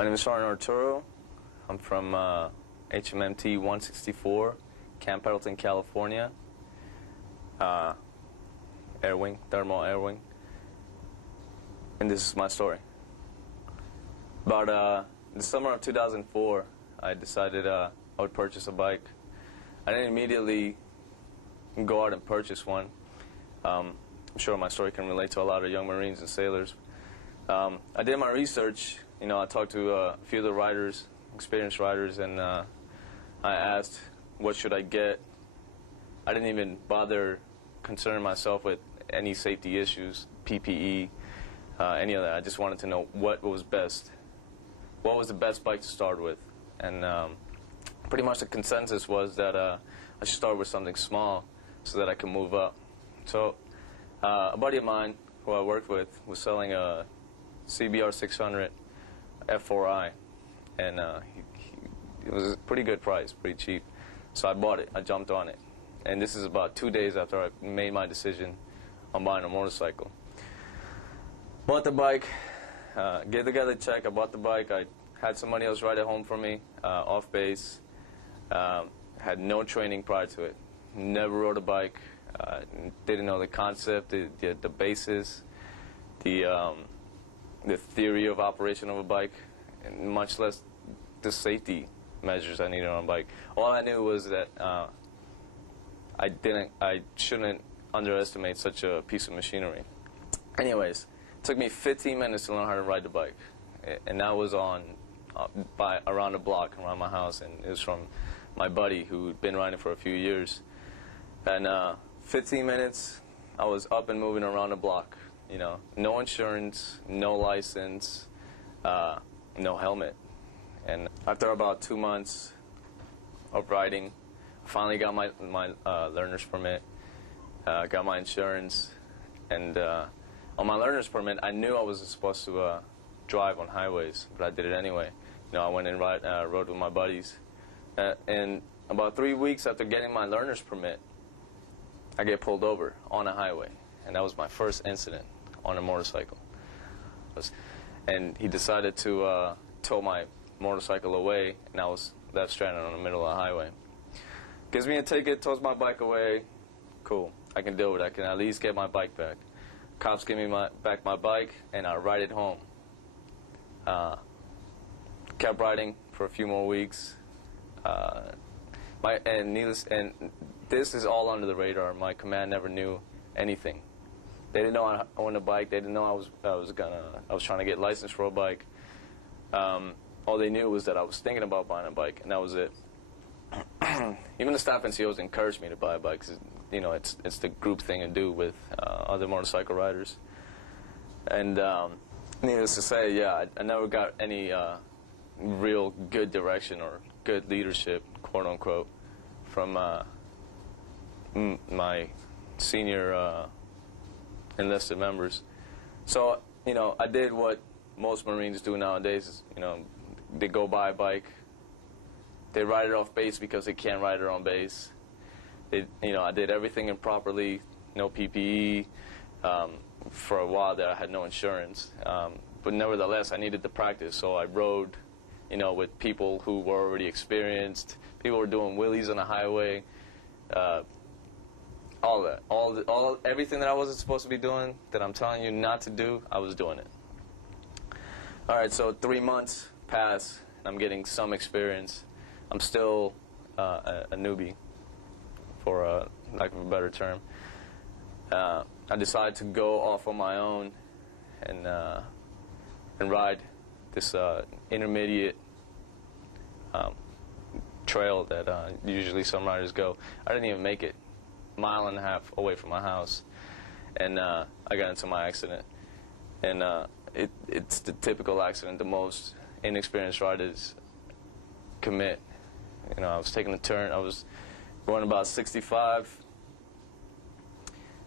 My name is Arturo. I'm from HMMT 164, Camp Pendleton, California. Air wing, thermal air wing. And this is my story. About the summer of 2004, I decided I would purchase a bike. I didn't immediately go out and purchase one. I'm sure my story can relate to a lot of young Marines and sailors. I did my research. You know, I talked to a few of the riders, experienced riders, and I asked, what should I get? I didn't even bother concerning myself with any safety issues, PPE, any of that. I just wanted to know what was best. What was the best bike to start with? And pretty much the consensus was that I should start with something small so that I can move up. So a buddy of mine who I worked with was selling a CBR 600 F4i, and it was a pretty good price, pretty cheap. So I bought it. I jumped on it. And this is about 2 days after I made my decision on buying a motorcycle. Bought the bike, gave the guy the check. I bought the bike. I had somebody else ride it home for me, off base. Had no training prior to it. Never rode a bike. Didn't know the concept, the basis, the theory of operation of a bike, and much less the safety measures I needed on a bike. All I knew was that I shouldn't underestimate such a piece of machinery. Anyways, it took me 15 minutes to learn how to ride the bike, and that was on around the block around my house, and it was from my buddy who'd been riding for a few years. And 15 minutes, I was up and moving around the block. You know, no insurance, no license, no helmet. And after about 2 months of riding, finally got my learner's permit, got my insurance, and on my learner's permit, I knew I wasn't supposed to drive on highways, but I did it anyway. You know, I went and rode with my buddies. And about 3 weeks after getting my learner's permit, I get pulled over on a highway, and that was my first incident on a motorcycle. And he decided to tow my motorcycle away, and I was left stranded on the middle of the highway. Gives me a ticket, tows my bike away. Cool, I can deal with it. I can at least get my bike back. Cops give me back my bike, and I ride it home. Kept riding for a few more weeks. And this is all under the radar. My command never knew anything. They didn't know I owned a bike. They didn't know I was trying to get licensed for a bike. All they knew was that I was thinking about buying a bike, and that was it. Even the staff NCOs encouraged me to buy a bike, 'cause, you know, it's the group thing to do with other motorcycle riders. And needless to say, yeah, I never got any real good direction or good leadership, quote unquote, from my senior enlisted members. So, you know, I did what most Marines do nowadays. Is, you know, they go buy a bike. They ride it off base because they can't ride it on base. You know, I did everything improperly, no PPE. For a while there, I had no insurance. But nevertheless, I needed to practice, so I rode, you know, with people who were already experienced. People were doing wheelies on the highway. All that, everything that I wasn't supposed to be doing, that I'm telling you not to do, I was doing it. All right, so 3 months pass, and I'm getting some experience. I'm still a newbie, for lack of a better term. I decided to go off on my own and ride this intermediate trail that usually some riders go. I didn't even make it. Mile and a half away from my house, and I got into my accident. And it's the typical accident the most inexperienced riders commit. You know, I was taking a turn. I was going about 65.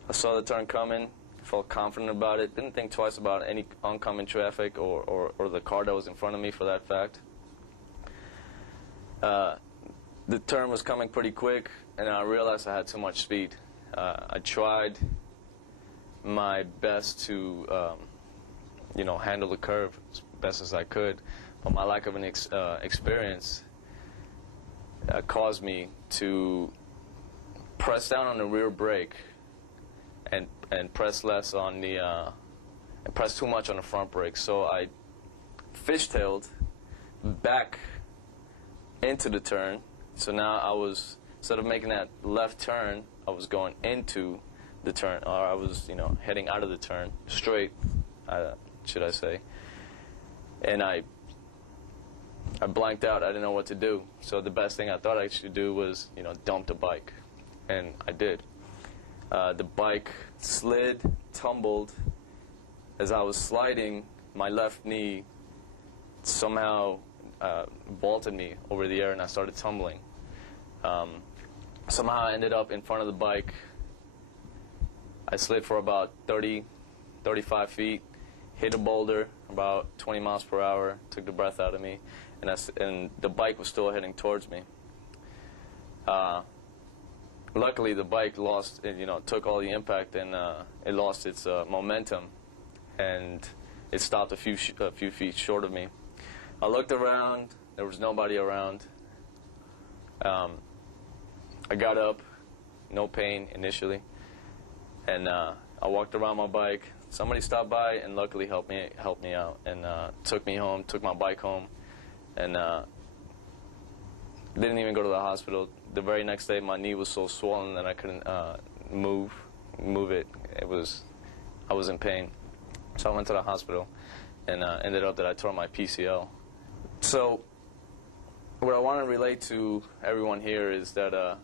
I saw the turn coming, felt confident about it, didn't think twice about any oncoming traffic or the car that was in front of me, for that fact. The turn was coming pretty quick, and I realized I had too much speed. I tried my best to, you know, handle the curve as best as I could, but my lack of an experience caused me to press down on the rear brake and press less on the and press too much on the front brake. So I fishtailed back into the turn. So now I was, instead of making that left turn, I was going into the turn, or I was, heading out of the turn straight, should I say? And I blanked out. I didn't know what to do. So the best thing I thought I should do was, dump the bike, and I did. The bike slid, tumbled. As I was sliding, my left knee somehow vaulted me over the air, and I started tumbling. Somehow I ended up in front of the bike. I slid for about 30, 35 feet, hit a boulder about 20 miles per hour, took the breath out of me, and the bike was still heading towards me. Luckily, the bike took all the impact, and it lost its momentum, and it stopped a few feet short of me. I looked around. There was nobody around. I got up, no pain initially, and I walked around my bike. Somebody stopped by and luckily helped me out and took me home, took my bike home, and didn't even go to the hospital. The very next day, my knee was so swollen that I couldn't move it. I was in pain, so I went to the hospital, and ended up that I tore my PCL. So what I want to relate to everyone here is that I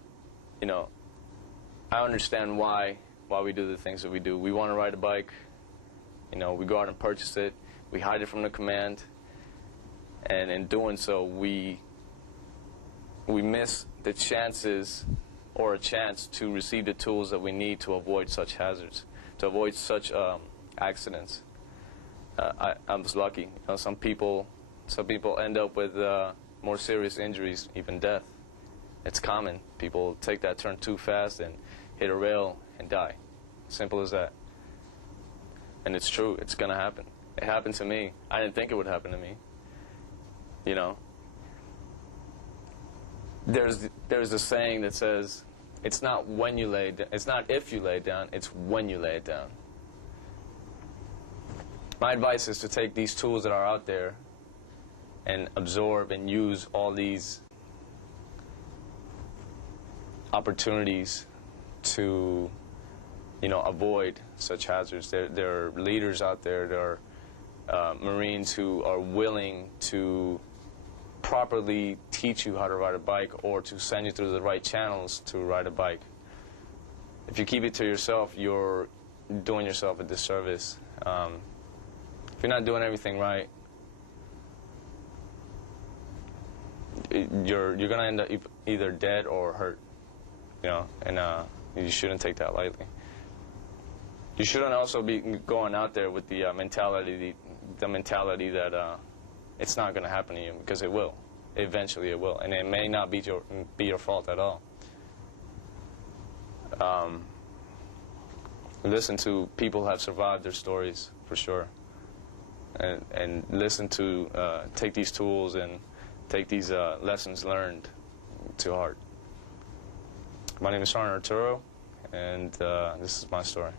understand why we do the things that we do. We want to ride a bike. We go out and purchase it. We hide it from the command, and in doing so, we miss the chances or a chance to receive the tools that we need to avoid such hazards, to avoid such accidents. I was lucky. Some people end up with more serious injuries, even death. It's common. People take that turn too fast and hit a rail and die. Simple as that. And it's true. It's going to happen. It happened to me. I didn't think it would happen to me. There's a saying that says, it's not if you lay it down, it's when you lay it down. My advice is to take these tools that are out there and absorb and use all these opportunities to, avoid such hazards. There are leaders out there. There are Marines who are willing to properly teach you how to ride a bike or to send you through the right channels to ride a bike. If you keep it to yourself, you're doing yourself a disservice. If you're not doing everything right, you're going to end up either dead or hurt, and you shouldn't take that lightly. You shouldn't also be going out there with the mentality that it's not going to happen to you, because it will. Eventually it will, and it may not be your fault at all. Listen to people who have survived their stories, for sure, and listen to take these tools and take these lessons learned to heart. My name is Arturo, and this is my story.